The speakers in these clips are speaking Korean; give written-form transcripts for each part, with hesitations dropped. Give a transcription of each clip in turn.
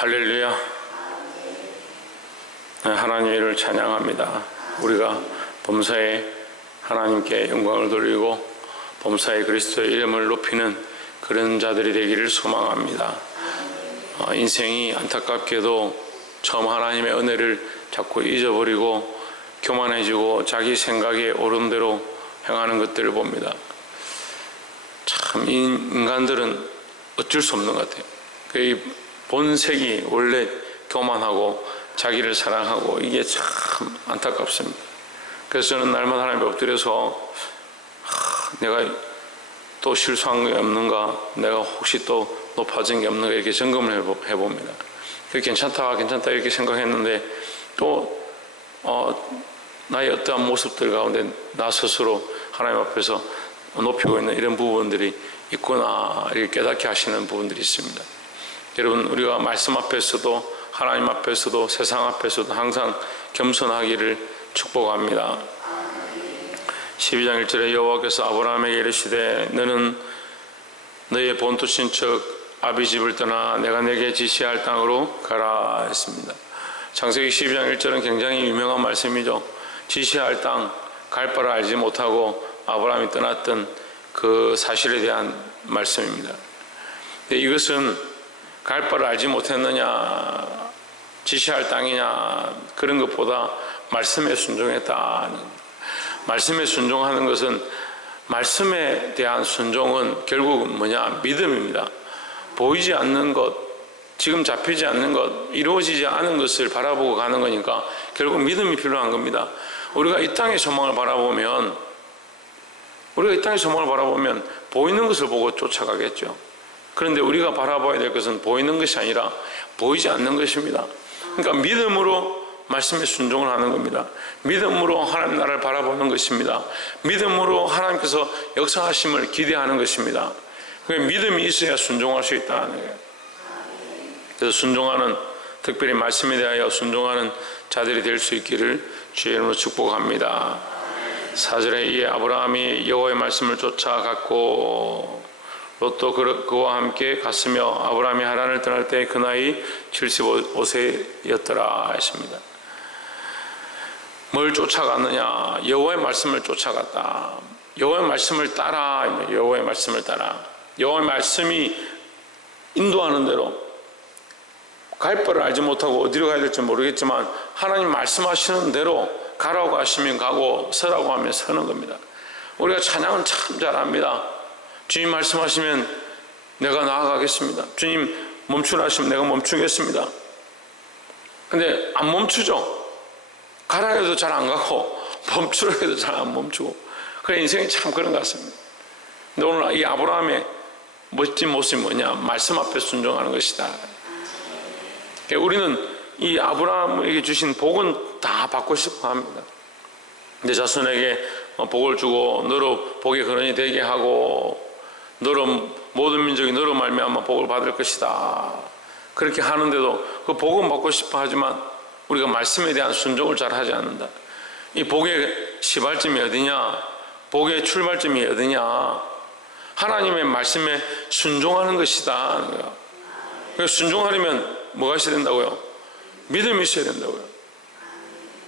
할렐루야. 하나님의 이름을 찬양합니다. 우리가 범사에 하나님께 영광을 돌리고 범사에 그리스도의 이름을 높이는 그런 자들이 되기를 소망합니다. 인생이 안타깝게도 처음 하나님의 은혜를 자꾸 잊어버리고 교만해지고 자기 생각에 옳은 대로 행하는 것들을 봅니다. 참 인간들은 어쩔 수 없는 것 같아요. 그 본색이 원래 교만하고 자기를 사랑하고 이게 참 안타깝습니다. 그래서 저는 날마다 하나님께 엎드려서 내가 또 실수한 게 없는가, 내가 혹시 또 높아진 게 없는가 이렇게 점검을 해봅니다. 괜찮다 이렇게 생각했는데 또 나의 어떠한 모습들 가운데 나 스스로 하나님 앞에서 높이고 있는 이런 부분들이 있구나 이렇게 깨닫게 하시는 부분들이 있습니다. 여러분, 우리가 말씀 앞에서도 하나님 앞에서도 세상 앞에서도 항상 겸손하기를 축복합니다. 12장 1절에 여호와께서 아브라함에게 이르시되 너는 너의 본토 친척 아비 집을 떠나 내가 내게 지시할 땅으로 가라 했습니다. 창세기 12장 1절은 굉장히 유명한 말씀이죠. 지시할 땅, 갈 바를 알지 못하고 아브라함이 떠났던 그 사실에 대한 말씀입니다. 근데 이것은 갈 바를 알지 못했느냐, 지시할 땅이냐 그런 것보다 말씀에 순종했다는, 말씀에 순종하는 것은, 말씀에 대한 순종은 결국은 뭐냐, 믿음입니다. 보이지 않는 것, 지금 잡히지 않는 것, 이루어지지 않은 것을 바라보고 가는 거니까 결국 믿음이 필요한 겁니다. 우리가 이 땅의 소망을 바라보면 보이는 것을 보고 쫓아가겠죠. 그런데 우리가 바라봐야 될 것은 보이는 것이 아니라 보이지 않는 것입니다. 그러니까 믿음으로 말씀에 순종을 하는 겁니다. 믿음으로 하나님 나라를 바라보는 것입니다. 믿음으로 하나님께서 역사하심을 기대하는 것입니다. 믿음이 있어야 순종할 수 있다는 거예요. 그래서 순종하는, 특별히 말씀에 대하여 순종하는 자들이 될 수 있기를 주의 이름으로 축복합니다. 4절에 이 아브라함이 여호와의 말씀을 쫓아갔고 롯도 그와 함께 갔으며 아브라함이 하란을 떠날 때 그 나이 75세였더라 했습니다. 뭘 쫓아갔느냐? 여호와의 말씀을 쫓아갔다. 여호와의 말씀을 따라. 여호와의 말씀을 따라. 여호와의 말씀이 인도하는 대로, 갈 바를 알지 못하고 어디로 가야 될지 모르겠지만 하나님 말씀하시는 대로 가라고 하시면 가고 서라고 하면 서는 겁니다. 우리가 찬양은 참 잘합니다. 주님 말씀하시면 내가 나아가겠습니다. 주님 멈추라 하시면 내가 멈추겠습니다. 근데 안 멈추죠. 가라 해도 잘 안 가고 멈추라 해도 잘 안 멈추고. 그래, 인생이 참 그런 것 같습니다. 근데 오늘 이 아브라함의 멋진 모습이 뭐냐? 말씀 앞에 순종하는 것이다. 우리는 이 아브라함에게 주신 복은 다 받고 싶어 합니다. 내 자손에게 복을 주고 너로 복의 근원이 되게 하고 너로 모든 민족이 너로 말미암아 복을 받을 것이다. 그렇게 하는데도 그 복은 받고 싶어 하지만 우리가 말씀에 대한 순종을 잘 하지 않는다. 이 복의 시발점이 어디냐? 복의 출발점이 어디냐? 하나님의 말씀에 순종하는 것이다. 그러니까 순종하려면 뭐가 있어야 된다고요? 믿음이 있어야 된다고요.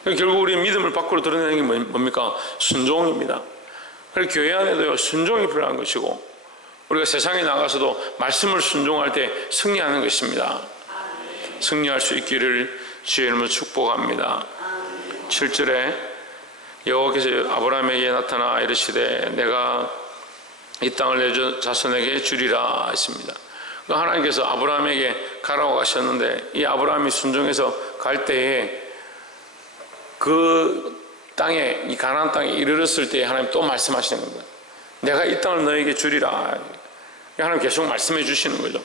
결국 우리 믿음을 밖으로 드러내는 게 뭡니까? 순종입니다. 그래서 교회 안에도요, 순종이 필요한 것이고 우리가 세상에 나가서도 말씀을 순종할 때 승리하는 것입니다. 승리할 수 있기를 주의 이름으로 축복합니다. 7절에 여호와께서 아브라함에게 나타나 이르시되 내가 이 땅을 내 자손에게 주리라 했습니다. 하나님께서 아브라함에게 가라고 하셨는데 이 아브라함이 순종해서 갈 때에 그 땅에, 이 가나안 땅에 이르렀을 때 하나님 또 말씀하시는 겁니다. 내가 이 땅을 너에게 주리라. 하나님 계속 말씀해 주시는 거죠.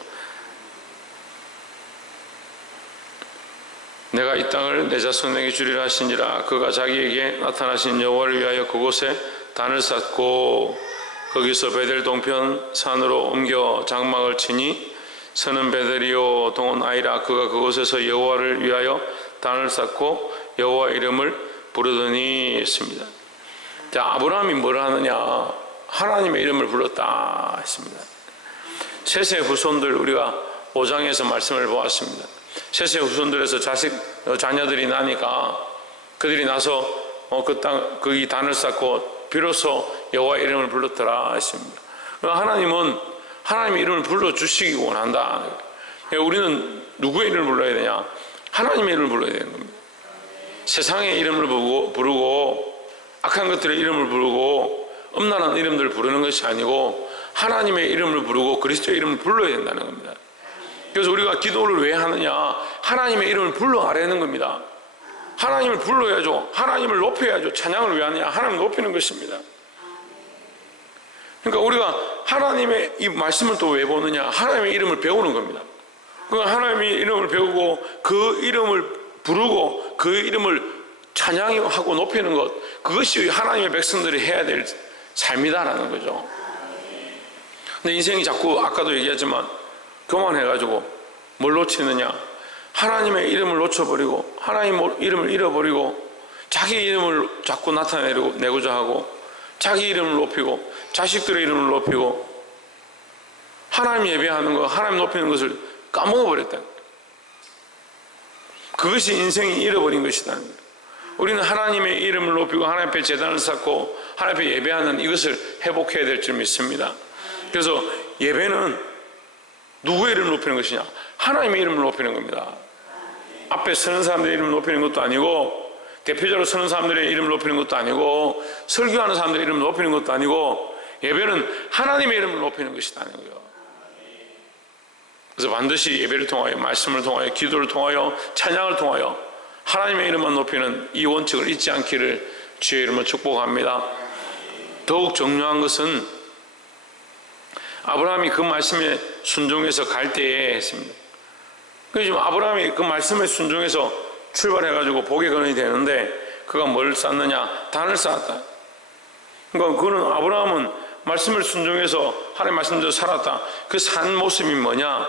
내가 이 땅을 내 자손에게 주리라 하시니라. 그가 자기에게 나타나신 여호와를 위하여 그곳에 단을 쌓고 거기서 베델 동편 산으로 옮겨 장막을 치니 서는 베델이요 동은 아이라. 그가 그곳에서 여호와를 위하여 단을 쌓고 여호와 이름을 부르더니 했습니다. 자, 아브라함이 뭘 하느냐? 하나님의 이름을 불렀다 했습니다. 셋의 후손들, 우리가 5장에서 말씀을 보았습니다. 셋의 후손들에서 자녀들이 나니까 그들이 나서 그 땅, 거기 단을 쌓고 비로소 여호와의 이름을 불렀더라 했습니다. 하나님은 하나님의 이름을 불러주시기 원한다. 우리는 누구의 이름을 불러야 되냐? 하나님의 이름을 불러야 되는 겁니다. 세상의 이름을 부르고 악한 것들의 이름을 부르고 음란한 이름들을 부르는 것이 아니고 하나님의 이름을 부르고 그리스도의 이름을 불러야 된다는 겁니다. 그래서 우리가 기도를 왜 하느냐? 하나님의 이름을 불러가라는 겁니다. 하나님을 불러야죠. 하나님을 높여야죠. 찬양을 왜 하느냐? 하나님을 높이는 것입니다. 그러니까 우리가 하나님의 이 말씀을 또 왜 보느냐? 하나님의 이름을 배우는 겁니다. 그러니까 하나님의 이름을 배우고 그 이름을 부르고 그 이름을 찬양하고 높이는 것, 그것이 하나님의 백성들이 해야 될 삶이다라는 거죠. 근데 인생이 자꾸 아까도 얘기했지만 교만해가지고 뭘 놓치느냐? 하나님의 이름을 놓쳐버리고 하나님의 이름을 잃어버리고 자기 이름을 자꾸 나타내고자 하고 자기 이름을 높이고 자식들의 이름을 높이고 하나님 예배하는 거, 하나님 높이는 것을 까먹어버렸다. 그것이 인생이 잃어버린 것이다. 우리는 하나님의 이름을 높이고 하나님 앞에 제단을 쌓고 하나님 앞에 예배하는 이것을 회복해야 될 줄 믿습니다. 그래서 예배는 누구의 이름을 높이는 것이냐? 하나님의 이름을 높이는 겁니다. 앞에 서는 사람들의 이름을 높이는 것도 아니고 대표적으로 서는 사람들의 이름을 높이는 것도 아니고 설교하는 사람들의 이름을 높이는 것도 아니고 예배는 하나님의 이름을 높이는 것이라는 거예요. 그래서 반드시 예배를 통하여 말씀을 통하여 기도를 통하여 찬양을 통하여 하나님의 이름만 높이는 이 원칙을 잊지 않기를 주의 이름으로 축복합니다. 더욱 중요한 것은 아브라함이 그 말씀에 순종해서 갈 때에 했습니다. 그래서 아브라함이 그 말씀에 순종해서 출발해가지고 복의 근원이 되는데 그가 뭘 쌓느냐? 단을 쌓았다. 그러니까 그는 아브라함은 말씀을 순종해서 하나님의 말씀대로 살았다. 그 산 모습이 뭐냐?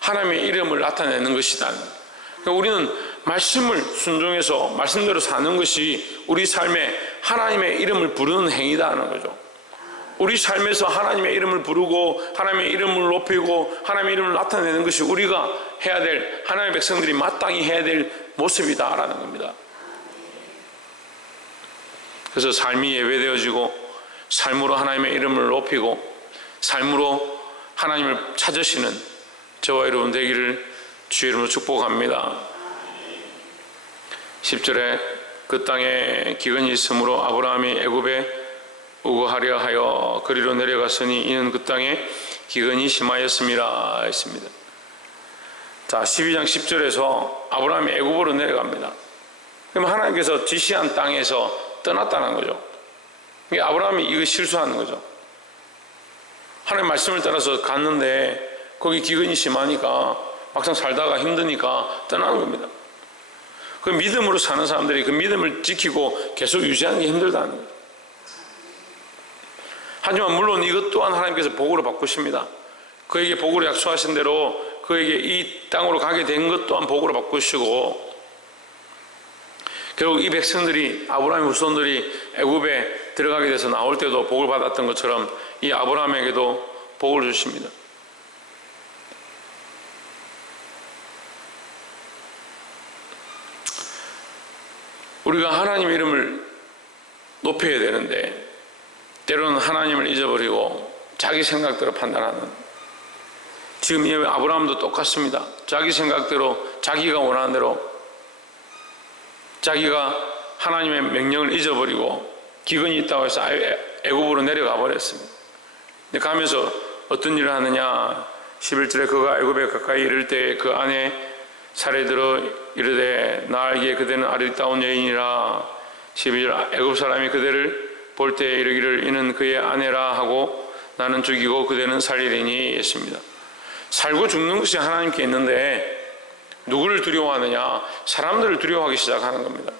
하나님의 이름을 나타내는 것이다. 그러니까 우리는 말씀을 순종해서 말씀대로 사는 것이 우리 삶에 하나님의 이름을 부르는 행위다는 거죠. 우리 삶에서 하나님의 이름을 부르고 하나님의 이름을 높이고 하나님의 이름을 나타내는 것이 우리가 해야 될, 하나님의 백성들이 마땅히 해야 될 모습이다라는 겁니다. 그래서 삶이 예배되어지고 삶으로 하나님의 이름을 높이고 삶으로 하나님을 찾으시는 저와 여러분 되기를 주의 이름으로 축복합니다. 10절에 그 땅에 기근이 있으므로 아브라함이 애굽에 우거하려 하여 그리로 내려갔으니 이는 그 땅에 기근이 심하였음이라 했습니다. 자, 12장 10절에서 아브라함이 애굽으로 내려갑니다. 그럼 하나님께서 지시한 땅에서 떠났다는 거죠. 아브라함이 이거 실수하는 거죠. 하나님 말씀을 따라서 갔는데 거기 기근이 심하니까 막상 살다가 힘드니까 떠나는 겁니다. 그 믿음으로 사는 사람들이 그 믿음을 지키고 계속 유지하는 게 힘들다는 거예요. 하지만 물론 이것 또한 하나님께서 복으로 바꾸십니다. 그에게 복으로 약속하신 대로 그에게 이 땅으로 가게 된 것 또한 복으로 바꾸시고 결국 이 백성들이 아브라함의 후손들이 애굽에 들어가게 돼서 나올 때도 복을 받았던 것처럼 이 아브라함에게도 복을 주십니다. 우리가 하나님의 이름을 높여야 되는데 때로는 하나님을 잊어버리고 자기 생각대로 판단하는, 지금 이 아브라함도 똑같습니다. 자기 생각대로 자기가 원하는 대로 자기가 하나님의 명령을 잊어버리고 기근이 있다고 해서 애굽으로 내려가 버렸습니다. 근데 가면서 어떤 일을 하느냐? 11절에 그가 애굽에 가까이 이를 때 그 아내 사례들어 이르되 나 알기에 그대는 아리따운 여인이라. 12절 애굽 사람이 그대를 볼 때 이르기를 이는 그의 아내라 하고 나는 죽이고 그대는 살리리니 했습니다. 살고 죽는 것이 하나님께 있는데 누구를 두려워하느냐? 사람들을 두려워하기 시작하는 겁니다.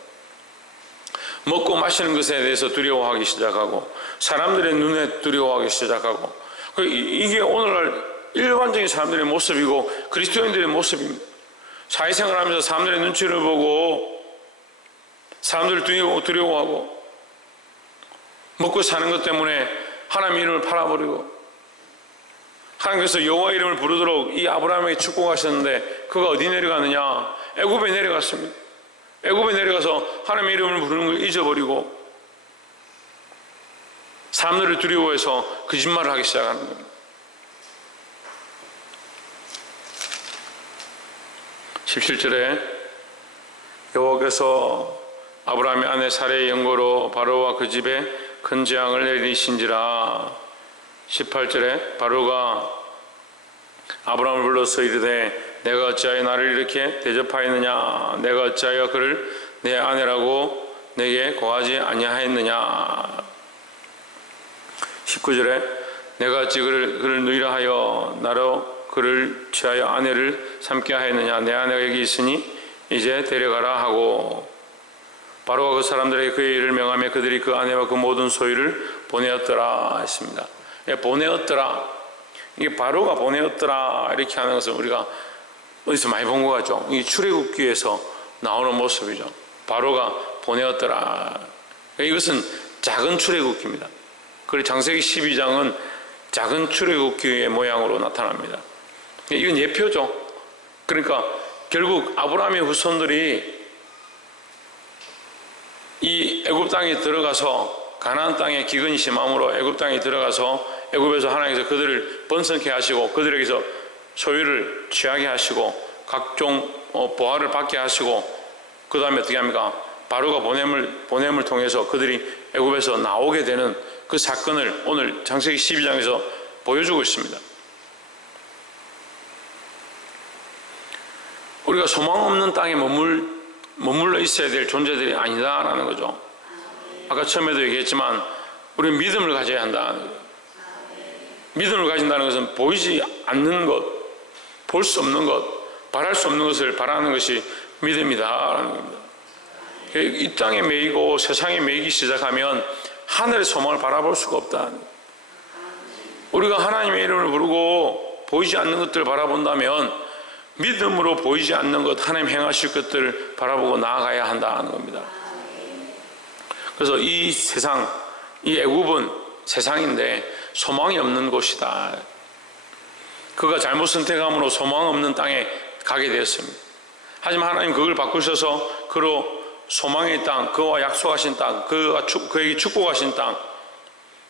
먹고 마시는 것에 대해서 두려워하기 시작하고 사람들의 눈에 두려워하기 시작하고, 이게 오늘날 일반적인 사람들의 모습이고 그리스도인들의 모습입니다. 사회생활 하면서 사람들의 눈치를 보고 사람들을 두려워하고 먹고 사는 것 때문에 하나님의 이름을 팔아버리고 하나님께서 여호와 이름을 부르도록 이 아브라함에게 축복하셨는데 그가 어디 내려가느냐? 애굽에 내려갔습니다. 애굽에 내려가서 하나님의 이름을 부르는 걸 잊어버리고 사람들을 두려워해서 거짓말을 하기 시작하는 겁니다. 17절에 여호와께서 아브라함의 아내 사레의 연고로 바로와 그 집에 큰 재앙을 내리신지라. 18절에 바로가 아브라함을 불러서 이르되 내가 어찌하여 나를 이렇게 대접하였느냐? 내가 어찌하여 그를 내 아내라고 내게 고하지 아니하였느냐? 19절에 내가 어찌 그를 누이라 하여 나로 그를 취하여 아내를 삼게 하였느냐? 내 아내가 여기 있으니 이제 데려가라 하고 바로가 그 사람들에게 그의 일을 명하며 그들이 그 아내와 그 모든 소유를 보내었더라 했습니다. 보내었더라, 이게 바로가 보내었더라 이렇게 하는 것은 우리가 어디서 많이 본 것 같죠? 이 출애굽기에서 나오는 모습이죠. 바로가 보내었더라. 이것은 작은 출애굽기입니다. 그리고 창세기 12장은 작은 출애굽기의 모양으로 나타납니다. 이건 예표죠. 그러니까 결국 아브라함의 후손들이 이 애굽 땅에 들어가서 가나안 땅에 기근이 심함으로 애굽 땅에 들어가서 애굽에서 하나님께서 그들을 번성케 하시고 그들에게서 소유를 취하게 하시고 각종 보화를 받게 하시고 그 다음에 어떻게 합니까? 바로가 보냄을 통해서 그들이 애굽에서 나오게 되는 그 사건을 오늘 창세기 12장에서 보여주고 있습니다. 우리가 소망 없는 땅에 머물러 있어야 될 존재들이 아니다라는 거죠. 아까 처음에도 얘기했지만 우리는 믿음을 가져야 한다는 거죠. 믿음을 가진다는 것은 보이지 않는 것, 볼 수 없는 것, 바랄 수 없는 것을 바라는 것이 믿음이다라는 겁니다. 이 땅에 매이고 세상에 매이기 시작하면 하늘의 소망을 바라볼 수가 없다. 우리가 하나님의 이름을 부르고 보이지 않는 것들을 바라본다면 믿음으로 보이지 않는 것, 하나님 행하실 것들을 바라보고 나아가야 한다는 겁니다. 그래서 이 세상, 이 애굽은 세상인데 소망이 없는 곳이다. 그가 잘못 선택함으로 소망 없는 땅에 가게 되었습니다. 하지만 하나님 그걸 바꾸셔서 그로 소망의 땅, 그와 약속하신 땅, 그에게 축복하신 땅,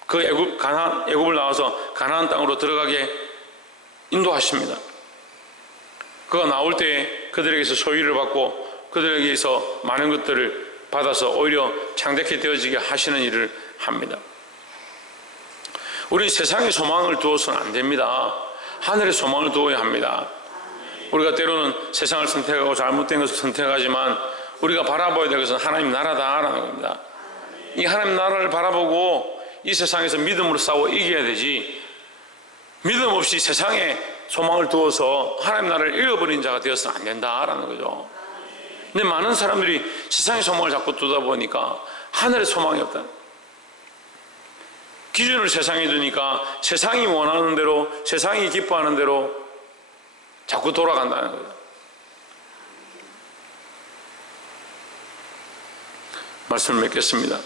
그 애굽을 나와서 가나안 땅으로 들어가게 인도하십니다. 그가 나올 때 그들에게서 소유를 받고 그들에게서 많은 것들을 받아서 오히려 창대케 되어지게 하시는 일을 합니다. 우리 세상의 소망을 두어서는 안 됩니다. 하늘의 소망을 두어야 합니다. 우리가 때로는 세상을 선택하고 잘못된 것을 선택하지만 우리가 바라봐야 될 것은 하나님 나라다라는 겁니다. 이 하나님 나라를 바라보고 이 세상에서 믿음으로 싸워 이겨야 되지, 믿음 없이 세상에 소망을 두어서 하나님 나라를 잃어버린 자가 되어서는 안 된다라는 거죠. 근데 많은 사람들이 세상의 소망을 자꾸 두다 보니까 하늘의 소망이 없다. 기준을 세상에 두니까 세상이 원하는 대로, 세상이 기뻐하는 대로 자꾸 돌아간다는 거죠. 말씀을 맺겠습니다.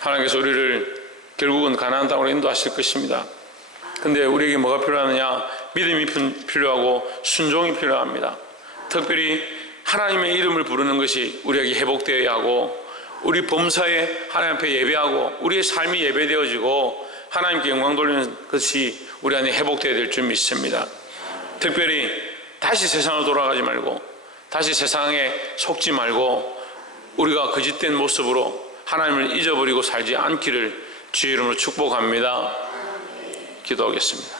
하나님께서 우리를 결국은 가나안 땅으로 인도하실 것입니다. 근데 우리에게 뭐가 필요하느냐? 믿음이 필요하고 순종이 필요합니다. 특별히 하나님의 이름을 부르는 것이 우리에게 회복되어야 하고, 우리 범사에 하나님 앞에 예배하고 우리의 삶이 예배되어지고 하나님께 영광 돌리는 것이 우리 안에 회복되어야 될 줄 믿습니다. 특별히 다시 세상으로 돌아가지 말고, 다시 세상에 속지 말고 우리가 거짓된 모습으로 하나님을 잊어버리고 살지 않기를 주의 이름으로 축복합니다. 기도하겠습니다.